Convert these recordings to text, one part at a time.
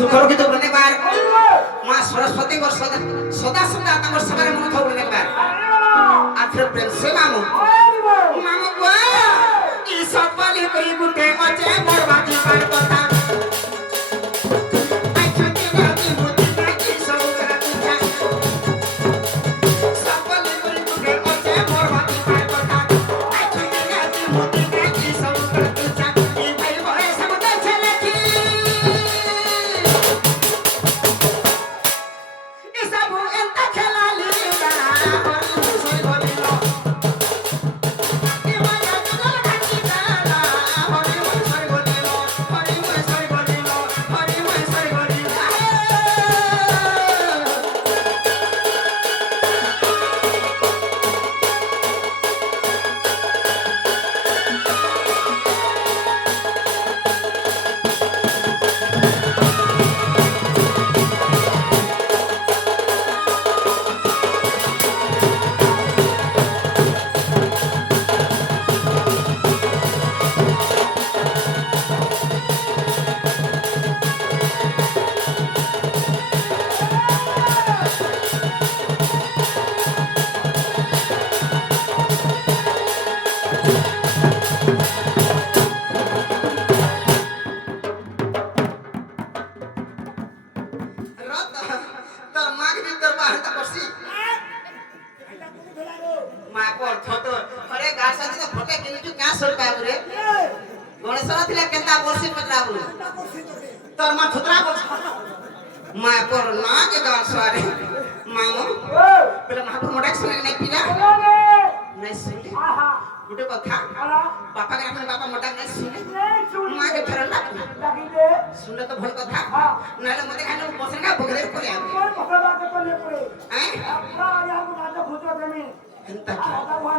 सुखर की तो बने बार मां सरस्वती को सदा सदा सदा तमर सगरे मन थौ बने बार आ फिर प्रेम से मामू मामू को ई सब वाली कोई गुटे अचे बरबादी पार कथा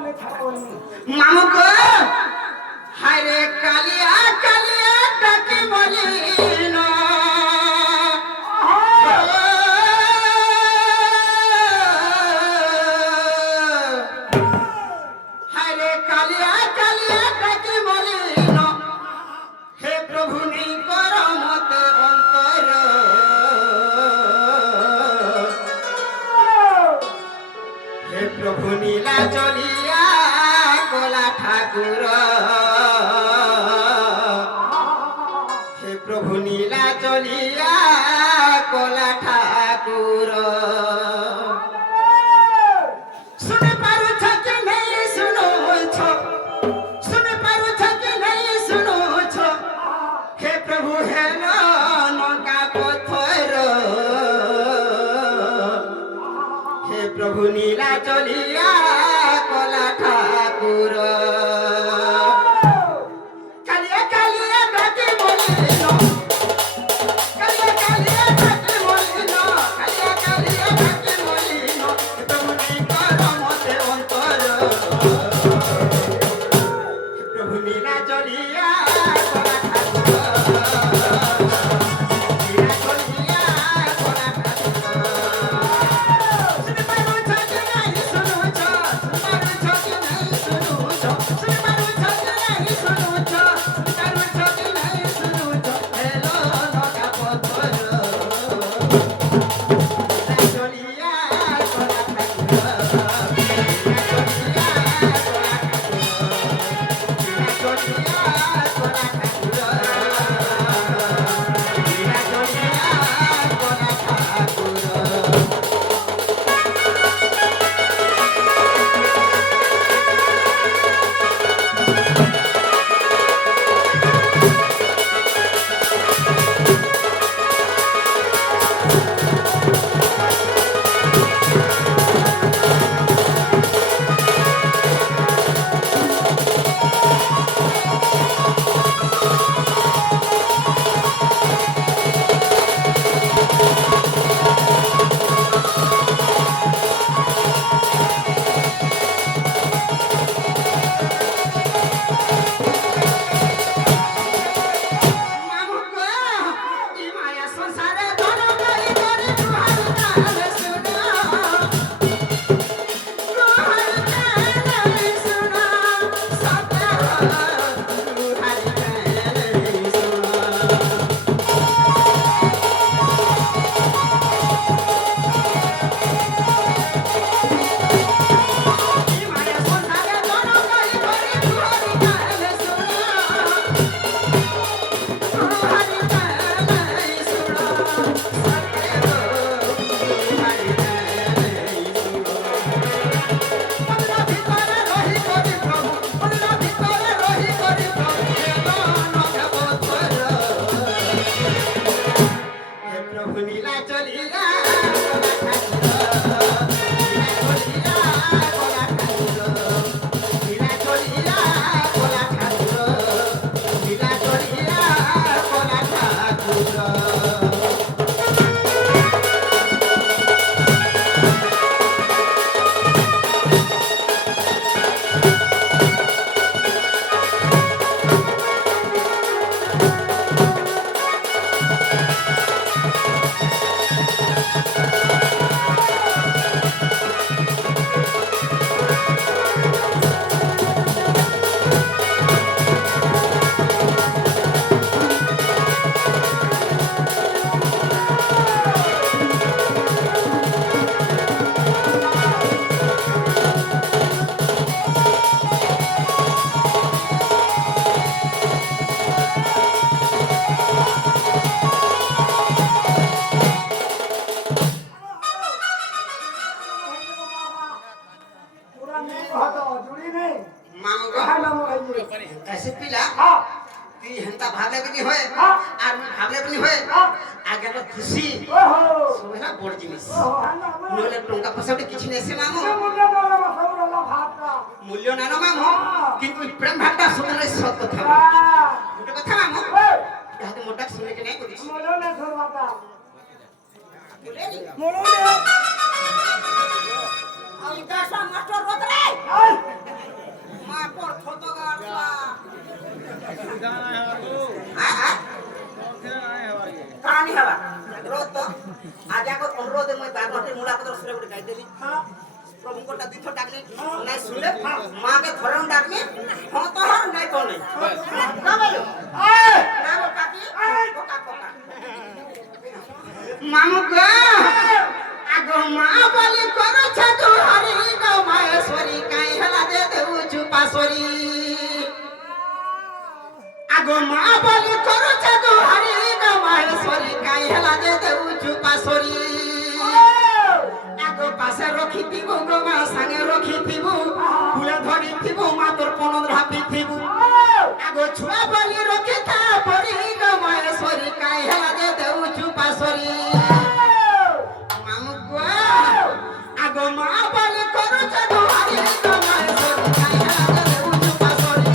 मामू को हाय रे कालिया कालिया डाके बोलिनो हाय रे कालिया कालिया डाके बोलिनो हे प्रभु नहीं करो मत अंतर हे प्रभु नीला चलिया कोला ठाकुर हे प्रभु नीला चलिया कोला ठाकुर सुन पारु छ कि नहीं सुनो छ सुन पारु छ कि नहीं सुनो छ हे प्रभु हे नौका पत्थर हे प्रभु नीला चलिया कोला ठाकुर कालिया कालिया डाके बोलिनो कालिया कालिया डाके बोलिनो कालिया कालिया डाके बोलिनो प्रभु नहीं करो मते अंतर प्रभु नीला चलिया कोला ठाकुर नीला चलिया कोला নীলা চলিলা কলা ঠাকুর নীলা চলিলা কলা ঠাকুর নীলা চলিলা কলা ঠাকুর তুই হেনতা ভাবলে বনি হয় আর ভাবলে বনি হয় আগে তো খুশি সবাই বড় জিনিস নইলে টঙ্কা পয়সাটা কিছু নেই সে মামু মূল্য না মামু কিন্তু প্রেম ভাবটা শুনলে সব কথা গোটে কথা মামু যাতে মোটা শুনে কে নাই করিস মা পর ফটো গাড়া কানি হবা রত আজ আগর অনুরোধ মই বারবাটি মুলা পত্র সুরে গুটি গাই দেলি প্রভু কোটা দিথ ডাকনি নাই শুনলে মা কে ধরন ডাকনি হ্যাঁ তো হর নাই তো নাই না বলো না গো কাকি কোকা কোকা মামু গো আগো মা বলি করো ছাদু হরি গো মায়েশ্বরী কাই হেলা দে দেউ চুপাসরি আগো মা বলি করো ছাদু হরি গো মায়েশ্বরী কাই হেলা দে দেউ চুপাসরি আগো পাশে রখিতিব গো মা সাঙ্গে রখিতিব ফুলে ধরিতিব মা তোর পনদ রাপিতিব আগো ছুয়া বলি রখিতা পরি গো মায়েশ্বরী কাই হেলা দে দেউ চুপাসরি আগো মা বলে করো জাদু আরে তোমার সরি কাই হেলা দে উঁচু পাসরি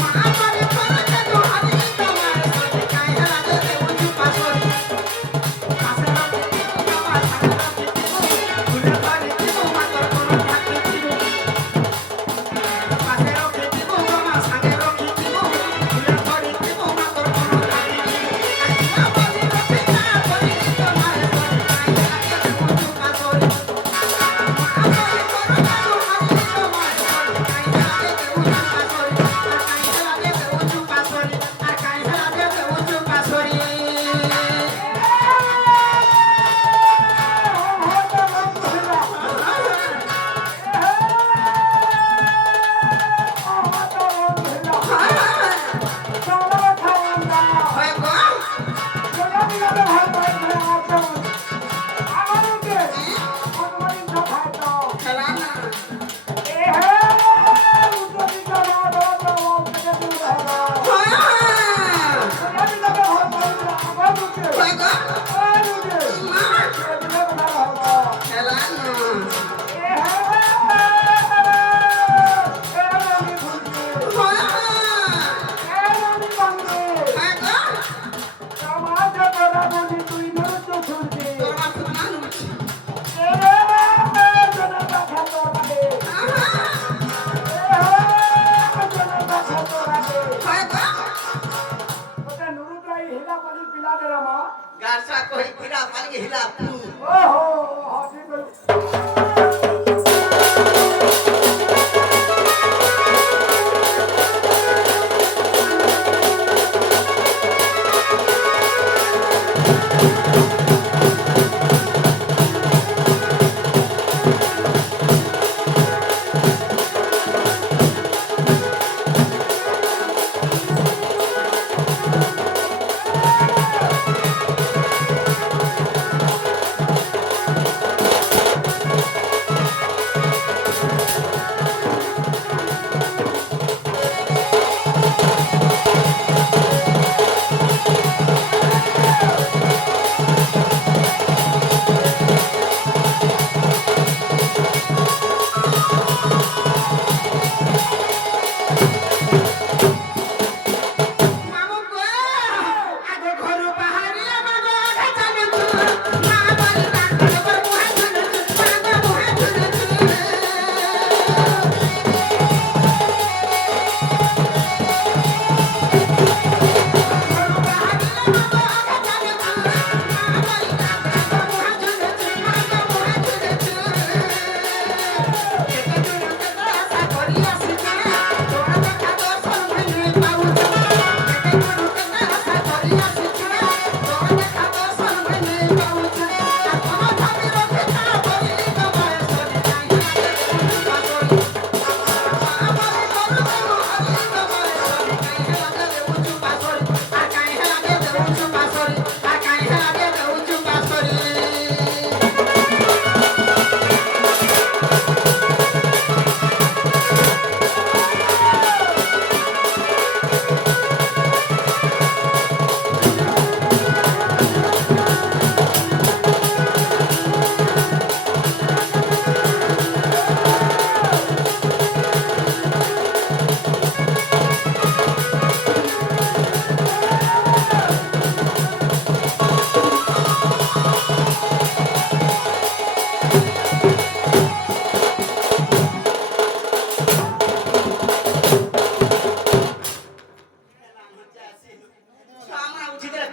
মা বলে করো জাদু আরে তোমার সরি কাই হেলা দে উঁচু পাসরি পাশে রাখি বাবা সারা রাখি ফুলে ধরি দিব মাতর কোন থাকি দিব পাশে রাখি দিব বাবা সাঙ্গে রাখি দিব ফুলে ধরি দিব মাতর কোন থাকি দিব আ বলে রখিতা বলি তোমার गारसा कोई हिला पानी हिला ओहो हाथी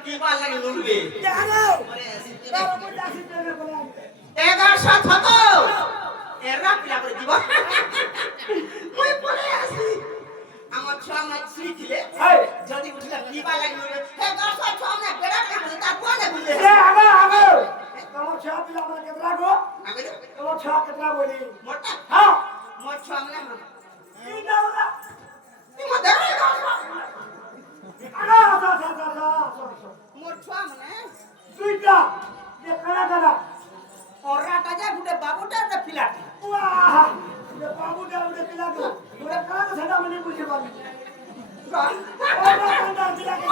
কি বার লাগে নুরবে জানো পরে আসি বাবা মো দাসি দেবে বলে 1100 হতো এরা পিলা করে দিব মই পরে আসি আমার ছুয়া মাছ শ্রী দিলে এই যদি উঠিলা কি বার লাগে নুরবে 1100 ছুয়া না বেড়া কে বলে তা কোনে বলে এ আগো আগো তোমার ছা পিলা মানে কেতরা গো আগে তোমার ছা কেতরা বলি মোটা হ্যাঁ মোর ছুয়া মানে এই নাও না ই মধ্যে আগো আসা মোর ছুয়া মানে দুইটা যে কারা কারা ওরাটা যা গুটে বাবুটা না পিলাটি ওয়াহ যে বাবুটা উড়ে পিলা তো ওরে কারা তো সেটা মানে বুঝতে পারবি ওরে কান্দা পিলা কে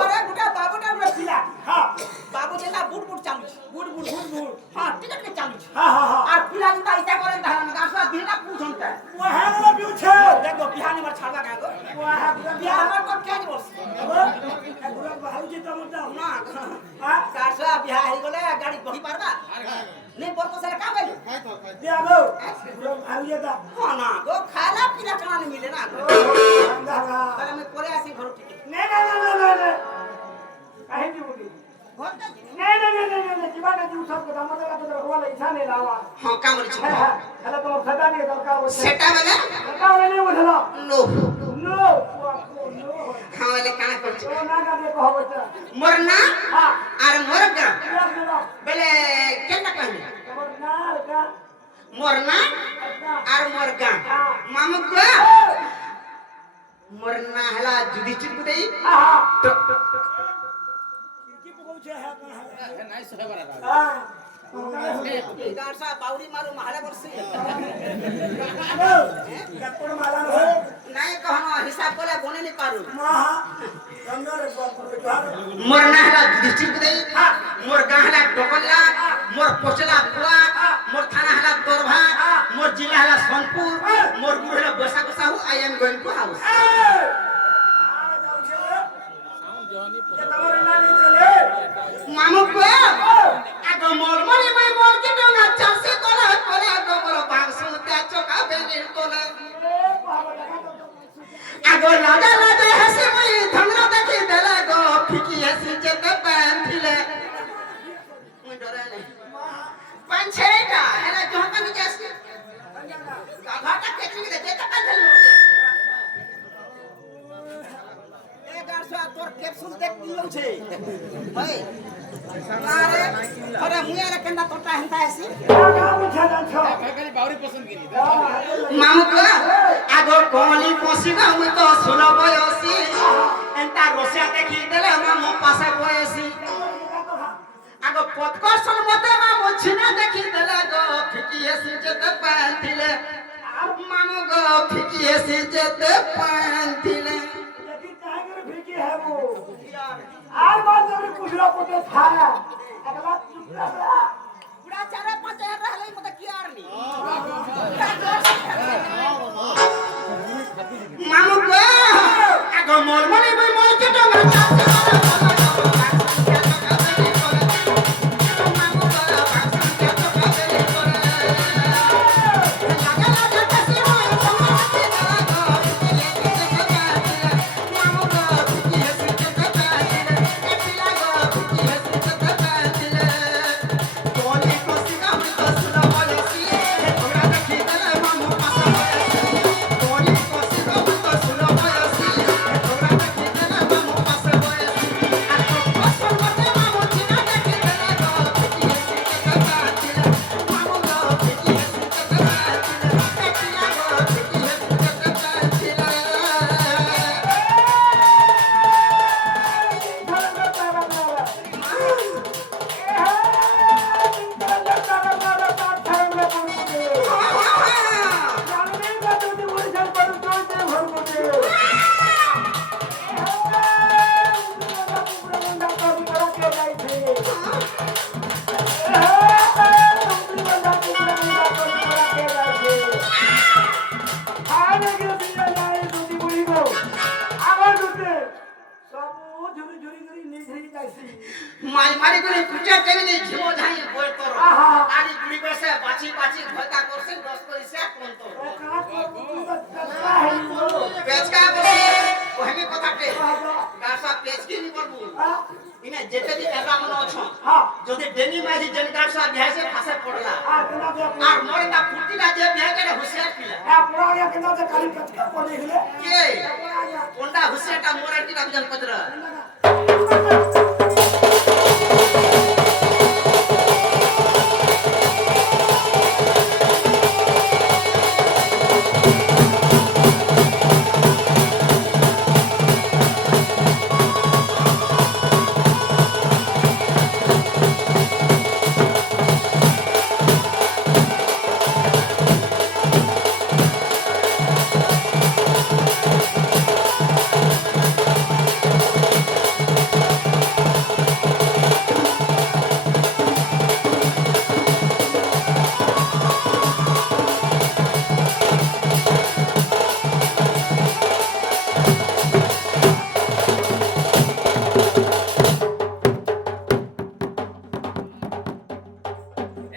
ওরে গুটা বাবুটা না পিলাটি হ্যাঁ বাবু যেটা বুট বুট চালুছে বুট বুট বুট বুট হ্যাঁ ঠিক আছে চালুছে হ্যাঁ হ্যাঁ হ্যাঁ আর পিলাটি তা ইটা করেন ধারণ আসলে দিনটা পুছনটা ও হ্যাঁ না পিউছে দেখো বিহানি মার ছাড়বা কাগো ওয়া হ্যাঁ বিয়া আমার কত কেজি বসছে গুড়া ভাউজি তোমার দাও না হ্যাঁ কাসা বিয়া হই গলে গাড়ি বহি পারবা নে বরকো সারা কা বাইলো দিয়া গো গুড়া ভাউজি দাও না গো খালা পিলা কানা মিলে না গো আন্দারা তাহলে আমি পরে আসি ঘর থেকে নে নে নে নে নে কাহে দিবি ঘরটা নে নে নে নে নে জীবনে দিউ সব কথা আমাদের কাছে তো হওয়া ইচ্ছা নেই লাওয়া হ্যাঁ কামড়ি ছিল হ্যাঁ হ্যাঁ তাহলে তোমার সেটা নিয়ে দরকার হচ্ছে সেটা মানে সেটা বলে বুঝলো নো নো নো খাওয়ালে কানা করছে ও না কাটে কহব এটা মোর না হ্যাঁ আর মোর গা দিয়া দিলো বেলে কেনটা কইনি তোমার না এটা মোর না এটা আর মোর গা মামু গো মোর না হলা যদি চিপ দেই হ্যাঁ তো কি পকৌছে হ্যাঁ হ্যাঁ নাই সহে বারা হ্যাঁ এই গাড়সা বাউরি মারু মাহালা করছে কাপড় মালা নাই কহনো হিসাব করে বনে নি পারু মা গঙ্গারে বাপরে ঘর মোর না হলা যদি চিপ দেই মোর গা হলা ডকলা মোর পচলা কুয়া মোর থানা হলা দরভা মোর জিলা হলা সোনপুর মোর গুড় হলা বসা বসা who I am going to house মামু গো আগ মোর মনি মই মোর কে ডোনা চাষে কলা কলা আগ মোর বাংসুতে চকা বেলির তোলা আগ লাগা লাগা হাসি মই ধনরা দেখি দেলা গো ফিকি হাসি যেতে পান্থিলে মই ডরে নাই পাঁচছেটা এলা জহকা নি যাসি গাধাটা কেটে গেলে যেতে পান্থিলে এ গারসা তোর ক্যাপসুল দেখ দিলছে ভাই আরে আরে মুয়ারে কেন্দা তোটা হেনতা আছি খালি বাউরি পছন্দ করি মামু গো আগো কলি পসিনা মুই তো সুলো বয়সী এন্তা রসিয়া দেখি দেলে মামু পাশে বয়সী আগো পৎকর্ষণ মতে মামু ছিনা দেখি দেলে গো ফিকি এসি যেতে পান্থিলে মামু গো ফিকি এসি যেতে পান্থিলে আর বাদ ধরে কুছরা পটে খায় একলা পুরা চারে পাঁচে रहले মতে কি আর নি মামু গো আগো মোর মনে মই মোর কে ডঙ্গা চাচে মাই মারি করে পূজা করে দেই ঝিমো ঝাই বই তোর আরি গুলি কইছে বাছি বাছি ধকা করছে দস কইছে কোন তো পেচকা বসে ওহেমি কথাতে গাছা পেচ হ্যাঁ ইনে যেতে দি একা মনে অছ হ্যাঁ যদি ডেনি মাঝি জেন কাটছ বিহাসে ফাসে পড়লা আর কেনা যে আর মোরে না ফুটিটা যে বিহাকে হুশিয়ার পিলা হ্যাঁ পুরা আগে কেনা যে কালি কচকা পড়ে গেলে কে কোনটা হুশিয়ারটা মোরে টিটা জল পত্র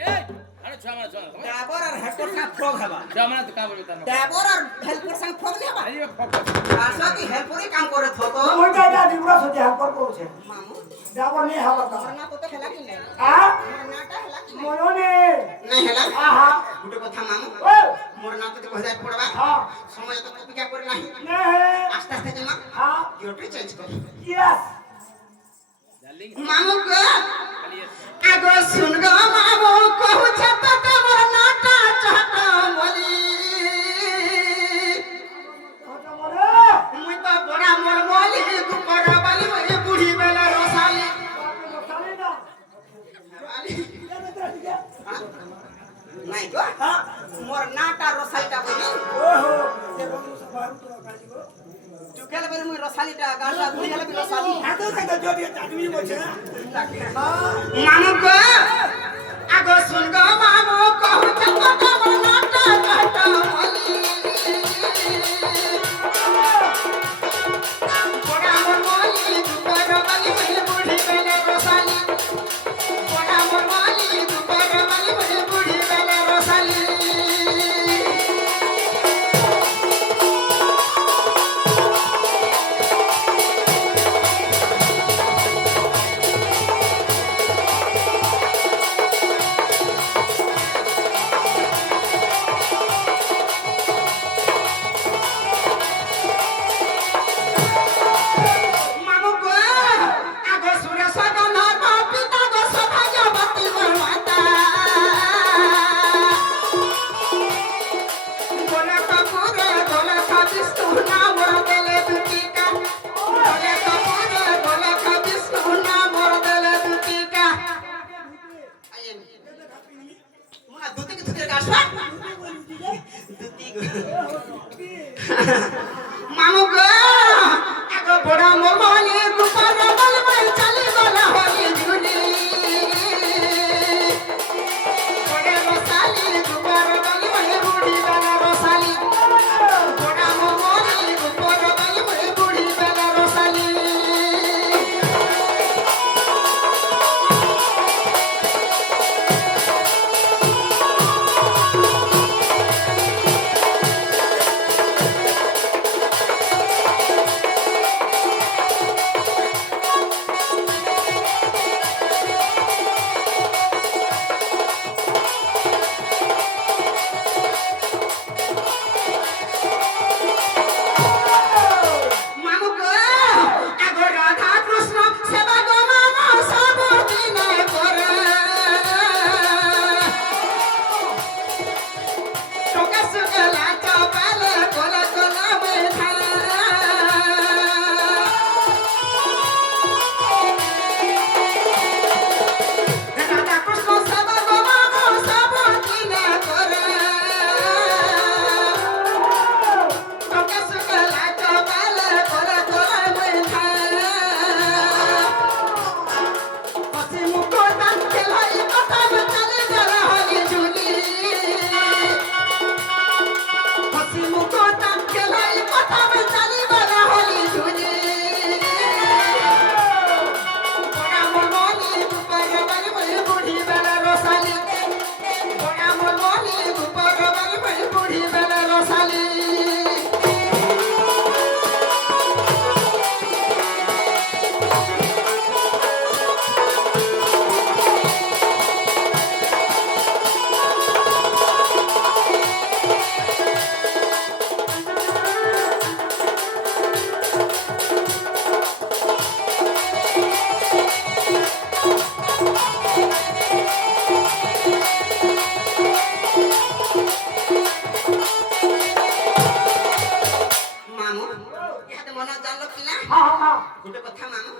এই আরে ছুয়া মানে ছুয়া ডাবর আর হেডপোর সঙ্গে ফ্রগ হবা ছুয়া মানে তো কা বলবি তার ডাবর আর হেডপোর সঙ্গে ফ্রগ হবা আরে ফক আসা কি হেডপোরই কাম করে থতো ওইটা এটা দিবরা সতে হাপর করছে মামু যাবো নে হাওয়া তা মোর না তো হেলা কি নাই আ মোর নাটা হেলা কি নাই মননে নাই হেলা আহা গুটে কথা মামু ও মোর না তো কইজাই পড়বা হ্যাঁ সময় তো অপেক্ষা করে নাই নে আস্তে আস্তে জমা হ্যাঁ ইউটি চেঞ্জ কর ইয়েস ডার্লিং মামু গো খালি আগো শুন গো মামু কহুছে তো তোমার নাটা চাট বলি ওটা মরে মুই তো বড়া মোর বলি গুপর বালি ওই বুড়ি বেলা রসালি সালি না নাই গো মোর নাটা রসালিটা বলি ওহো তে বন্ধু সবাই তো কাজি গো টুকেল বেরে মুই রসালিটা গাড়লা ঘুরি গেলে রসালি এত কত যদি চাকরি বলছে না মামু গো আগো শুন গো মামু কহুছে তো তোমার নাটা চাট বলি বড়া মোর বলি গুপর বালি ওই বুড়ি বেলা রসালি বড়া মোর বলি গুপর বালি ওই বুড়ি বেলা রসালি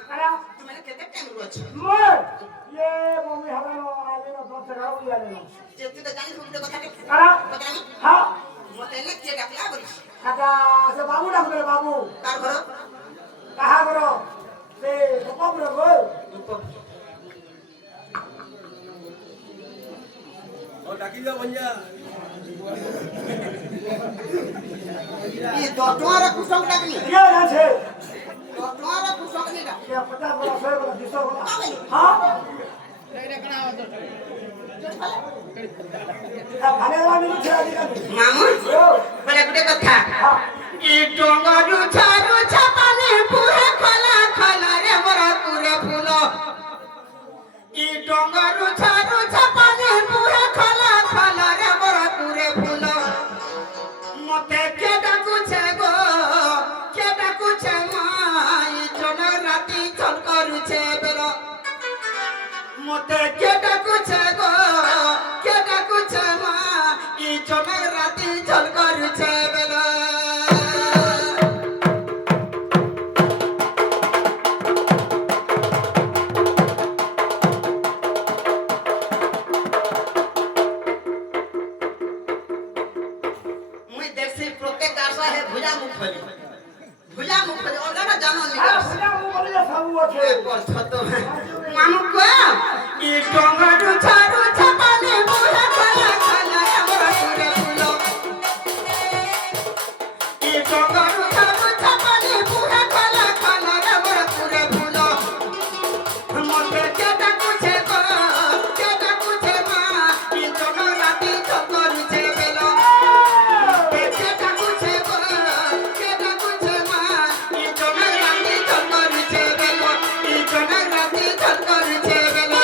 কারা তুমি কেতে টাইম রয়েছ মই ইয়ে মমি হারানো আলেনো দশ টাকা উই আলেনো যে তুই তো জানিস মুখে কথা ঠিক কারা কথা আমি হ্যাঁ মতে এনে কে ডাকলা বলিস কাকা সে বাবু ডাকবে বাবু কার ঘর কাহা করো সে গোপাপুরে গো ও ডাকি যাও ভাইয়া এই দটুয়ারা কুসং ডাকনি ইয়ে আছে দটুয়ারা কুসং নি ডাক ইয়ে 50 বড় 100 বড় 200 বড় হ্যাঁ এটা কোন আওয়াজ ভালে ভালো ছেড়ে দিলাম মামু বলে গুটে কথা ই ডঙ্গরু ছারু ছাপানে পুরে খলা খলা রে মোরা পুরে ফুল ই ডঙ্গরু ছারু ছাপানে পুরে খলা খলা রে মোরা পুরে ফুল মতে কে ডাকুছে গো কে ডাকুছে মাই জন রাতি চল করুছে বের মতে কে ডাকুছে গো কে ডাকুছে মা ই জন রাতি চল করুছে বের মুই দেখছি প্রত্যেক গাছা হে ভুজা মুখ খলি ওটা জানো নি হ্যাঁ বুঝা মু বলে সব আছে এ বলছ তো মামু কো ই ডঙ্গরু ছারু ছাপালে পুরে খলা খলা আমরা পুরে ফুলো ই ডঙ্গরু ছারু ছাপালে পুরে খলা খলা আমরা পুরে ফুলো মতে কে ডাকুছে গো কে ডাকুছে মা ই জন রাতি চকরুছে বেলো কে ডাকুছে গো কে ডাকুছে মা ই জন রাতি চকরুছে বেলো ই জন রাতি চকরুছে বেলো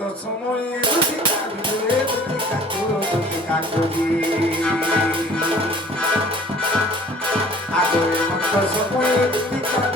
সময় দুটি কাঁদবে দুটি কাঁদবে আগের মতো সময় দুটি কাঁদবে